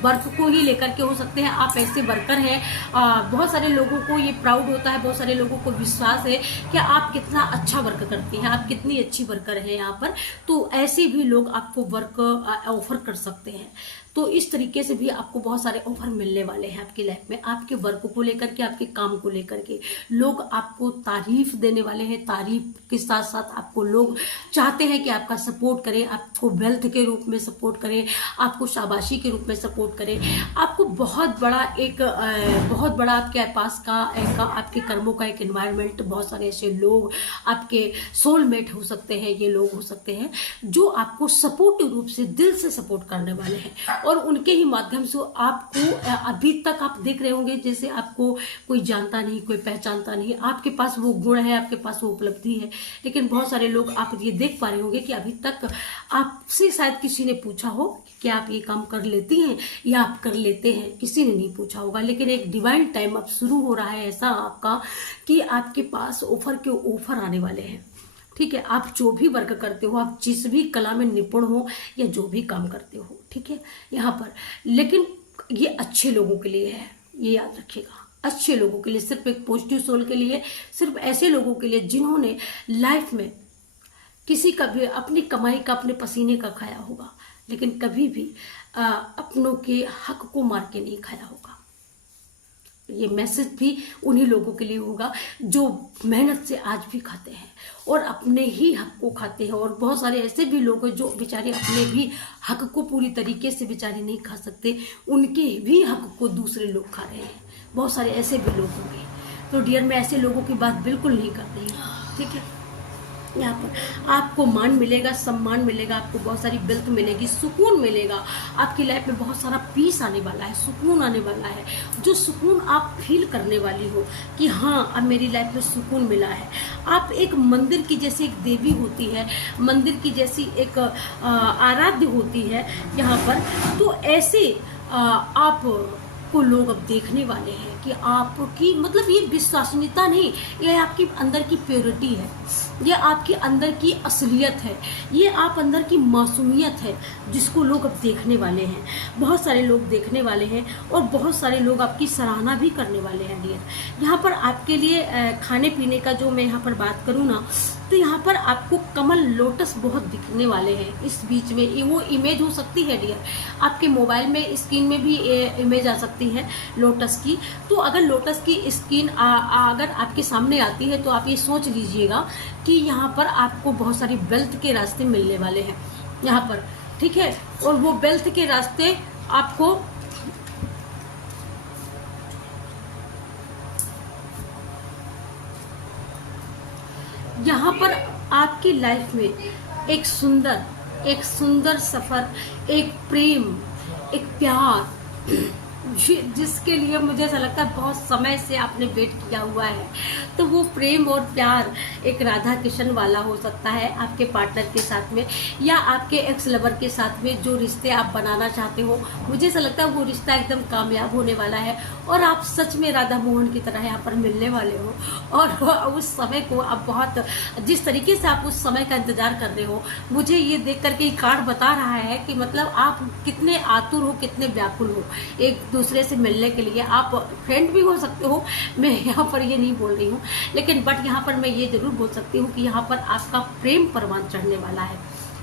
वर्क को ही लेकर के हो सकते हैं। आप ऐसे वर्कर हैं, बहुत सारे लोगों को ये प्राउड होता है, बहुत सारे लोगों को विश्वास है कि आप कितना अच्छा वर्क करती हैं, आप कितनी अच्छी वर्कर हैं यहाँ पर। तो ऐसे भी लोग आपको वर्क ऑफर कर सकते हैं। तो इस तरीके से भी आपको बहुत सारे ऑफर मिलने वाले हैं आपकी लाइफ में, आपके वर्क को लेकर के, आपके काम को लेकर के। लोग आपको तारीफ देने वाले हैं, तारीफ के साथ साथ आपको लोग चाहते हैं कि आपका सपोर्ट करें, आपको वेल्थ के रूप में सपोर्ट करें, आपको शाबाशी के रूप में सपोर्ट करें। आपको बहुत बड़ा आपके पास का आपके कर्मों का एक एनवायरनमेंट, बहुत सारे ऐसे लोग आपके सोलमेट हो सकते हैं, ये लोग हो सकते हैं जो आपको सपोर्टिव रूप से, दिल से सपोर्ट करने वाले हैं। और उनके ही माध्यम से आपको, अभी तक आप देख रहे होंगे जैसे आपको कोई जानता नहीं, कोई पहचानता नहीं, आपके पास वो गुण है, आपके पास वो उपलब्धि है, लेकिन बहुत सारे लोग, आप ये देख पा रहे होंगे कि अभी तक आपसे शायद किसी ने पूछा हो कि आप ये काम कर लेती हैं या आप कर लेते हैं, किसी ने नहीं पूछा होगा। लेकिन एक डिवाइन टाइम अब शुरू हो रहा है ऐसा आपका कि आपके पास ऑफर के ऑफर आने वाले हैं। ठीक है, आप जो भी वर्क करते हो, आप जिस भी कला में निपुण हो या जो भी काम करते हो, ठीक है, यहाँ पर, लेकिन ये अच्छे लोगों के लिए है, ये याद रखिएगा, अच्छे लोगों के लिए, सिर्फ एक पॉजिटिव सोल के लिए, सिर्फ ऐसे लोगों के लिए जिन्होंने लाइफ में किसी का भी अपनी कमाई का, अपने पसीने का खाया होगा, लेकिन कभी भी अपनों के हक को मार के नहीं खाया होगा। ये मैसेज भी उन्हीं लोगों के लिए होगा जो मेहनत से आज भी खाते हैं और अपने ही हक को खाते हैं। और बहुत सारे ऐसे भी लोग हैं जो बेचारे अपने भी हक को पूरी तरीके से बेचारे नहीं खा सकते, उनके भी हक को दूसरे लोग खा रहे हैं। बहुत सारे ऐसे भी लोग होंगे। तो डियर, मैं ऐसे लोगों की बात बिल्कुल नहीं कर रही हूँ, ठीक है। यहाँ पर आपको मान मिलेगा, सम्मान मिलेगा, आपको बहुत सारी वेल्थ मिलेगी, सुकून मिलेगा, आपकी लाइफ में बहुत सारा पीस आने वाला है, सुकून आने वाला है। जो सुकून आप फील करने वाली हो कि हाँ अब मेरी लाइफ में सुकून मिला है। आप एक मंदिर की जैसी एक देवी होती है, मंदिर की जैसी एक आराध्य होती है यहाँ पर। तो ऐसे आप को लोग अब देखने वाले हैं कि आपकी मतलब ये विश्वसनीयता नहीं, ये आपकी अंदर की प्योरिटी है, ये आपके अंदर की असलियत है, ये आप अंदर की मासूमियत है, जिसको लोग अब देखने वाले हैं। बहुत सारे लोग देखने वाले हैं और बहुत सारे लोग आपकी सराहना भी करने वाले हैं डियर। यहाँ पर आपके लिए खाने पीने का जो मैं यहाँ पर बात करूँ ना, तो यहाँ पर आपको कमल लोटस बहुत दिखने वाले हैं इस बीच में। वो इमेज हो सकती है डियर, आपके मोबाइल में स्क्रीन में भी इमेज आ सकती है लोटस की। तो अगर लोटस की स्क्रीन अगर आपके सामने आती है तो आप ये सोच लीजिएगा कि यहाँ पर आपको बहुत सारी वेल्थ के रास्ते मिलने वाले हैं यहाँ पर, ठीक है। और वो वेल्थ के रास्ते आपको यहाँ पर आपकी लाइफ में एक सुंदर सफर, एक प्रेम, एक प्यार जिसके लिए मुझे ऐसा लगता है बहुत समय से आपने वेट किया हुआ है। तो वो प्रेम और प्यार एक राधा कृष्ण वाला हो सकता है आपके पार्टनर के साथ में, या आपके एक्स लवर के साथ में जो रिश्ते आप बनाना चाहते हो। मुझे ऐसा लगता है वो रिश्ता एकदम कामयाब होने वाला है और आप सच में राधा मोहन की तरह यहाँ पर मिलने वाले हो। और उस समय को आप बहुत जिस तरीके से आप उस समय का इंतजार कर रहे हो, मुझे ये देख करके ये कार्ड बता रहा है कि मतलब आप कितने आतुर हो, कितने व्याकुल हो एक दूसरे से मिलने के लिए। आप फ्रेंड भी हो सकते हो, मैं यहाँ पर ये नहीं बोल रही हूँ, लेकिन बट यहाँ पर मैं ये जरूर बोल सकती हूँ कि यहाँ पर आपका प्रेम परवान चढ़ने वाला है,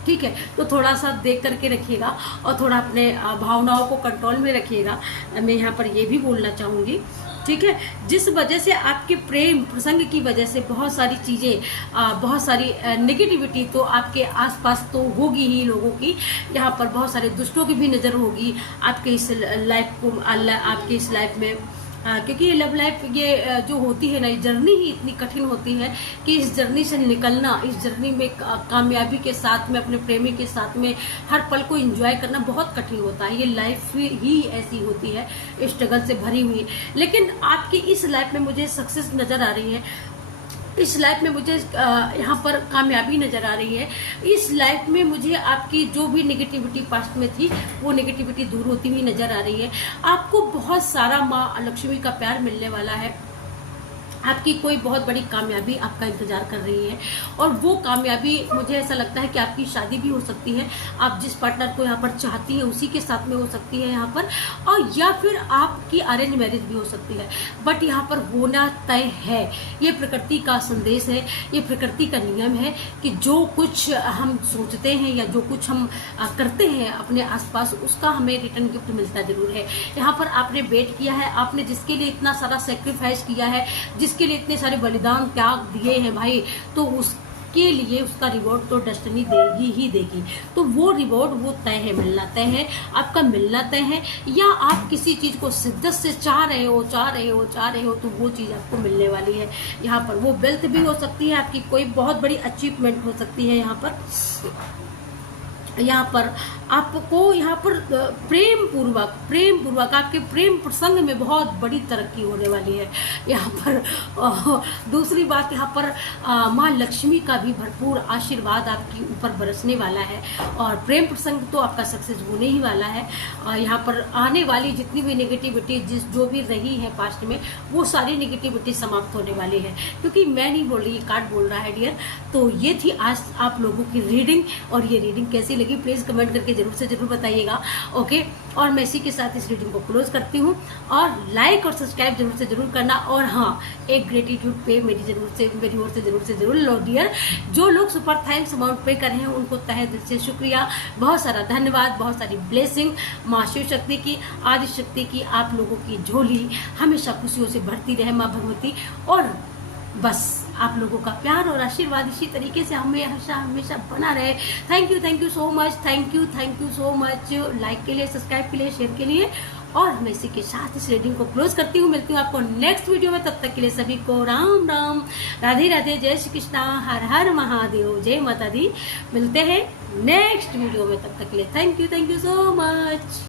ठीक है। तो थोड़ा सा देख करके रखिएगा और थोड़ा अपने भावनाओं को कंट्रोल में रखिएगा, मैं यहाँ पर ये भी बोलना चाहूँगी, ठीक है। जिस वजह से आपके प्रेम प्रसंग की वजह से बहुत सारी चीज़ें, बहुत सारी नेगेटिविटी तो आपके आसपास तो होगी ही लोगों की। यहाँ पर बहुत सारे दुष्टों की भी नज़र होगी आपके इस लाइफ को, आपके इस लाइफ में, क्योंकि ये लव लाइफ ये जो होती है ना, ये जर्नी ही इतनी कठिन होती है कि इस जर्नी से निकलना, इस जर्नी में कामयाबी के साथ में अपने प्रेमी के साथ में हर पल को एंजॉय करना बहुत कठिन होता है। ये लाइफ ही ऐसी होती है, स्ट्रगल से भरी हुई। लेकिन आपकी इस लाइफ में मुझे सक्सेस नज़र आ रही है, इस लाइफ में मुझे यहाँ पर कामयाबी नज़र आ रही है। इस लाइफ में मुझे आपकी जो भी नेगेटिविटी पास्ट में थी वो नेगेटिविटी दूर होती हुई नज़र आ रही है। आपको बहुत सारा माँ लक्ष्मी का प्यार मिलने वाला है। आपकी कोई बहुत बड़ी कामयाबी आपका इंतजार कर रही है और वो कामयाबी मुझे ऐसा लगता है कि आपकी शादी भी हो सकती है। आप जिस पार्टनर को यहाँ पर चाहती है उसी के साथ में हो सकती है यहाँ पर, और या फिर आपकी अरेंज मैरिज भी हो सकती है। बट यहाँ पर होना तय है, ये प्रकृति का संदेश है, ये प्रकृति का नियम है कि जो कुछ हम सोचते हैं या जो कुछ हम करते हैं अपने आसपास, उसका हमें रिटर्न गिफ्ट मिलता जरूर है। यहाँ पर आपने वेट किया है, आपने जिसके लिए इतना सारा सेक्रीफाइस किया है, जिसके लिए इतने सारे बलिदान त्याग दिए हैं भाई, तो उसके लिए उसका रिवॉर्ड तो डेस्टिनी देगी ही देगी। तो वो रिवॉर्ड वो तय है, मिलना तय है, आपका मिलना तय है। या आप किसी चीज को शिद्दत से चाह रहे हो तो वो चीज आपको मिलने वाली है। यहाँ पर वो वेल्थ भी हो सकती है, आपकी कोई बहुत बड़ी अचीवमेंट हो सकती है। यहाँ पर आपको यहाँ पर प्रेम पूर्वक आपके प्रेम प्रसंग में बहुत बड़ी तरक्की होने वाली है। यहाँ पर दूसरी बात, यहाँ पर माँ लक्ष्मी का भी भरपूर आशीर्वाद आपके ऊपर बरसने वाला है और प्रेम प्रसंग तो आपका सक्सेस होने ही वाला है। यहाँ पर आने वाली जितनी भी नेगेटिविटी जो भी रही है पास्ट में, वो सारी नेगेटिविटी समाप्त होने वाली है। क्योंकि मैं नहीं बोल रही, ये कार्ड बोल रहा है डियर। तो ये थी आज आप लोगों की रीडिंग, और ये रीडिंग कैसी लगी प्लीज़ कमेंट करके जरूर से जरूर बताइएगा, ओके। और मैं इसी के साथ इस रीडिंग को क्लोज करती हूँ। और लाइक और सब्सक्राइब जरूर से जरूर करना। और हाँ, एक ग्रेटिट्यूड पे मेरी ओर से जरूर लो डियर। जो लोग सुपर थैंक्स अमाउंट पे कर रहे हैं उनको तहे दिल से शुक्रिया, बहुत सारा धन्यवाद, बहुत सारी ब्लेसिंग। माँ शिव शक्ति की, आदि शक्ति की, आप लोगों की झोली हमेशा खुशियों से भरती रहे माँ भगवती। और बस आप लोगों का प्यार और आशीर्वाद इसी तरीके से हमेशा बना रहे। Thank you so much, thank you so much. Like के लिए, सब्सक्राइब के लिए, शेयर के लिए। और मैं इसी के साथ इस रीडिंग को क्लोज करती हूँ। मिलती हूँ आपको नेक्स्ट वीडियो में। तब तक के लिए सभी को राम राम, राधे राधे, जय श्री कृष्णा, हर हर महादेव, जय माता दी। मिलते हैं नेक्स्ट वीडियो में। तब तक के लिए थैंक यू सो मच।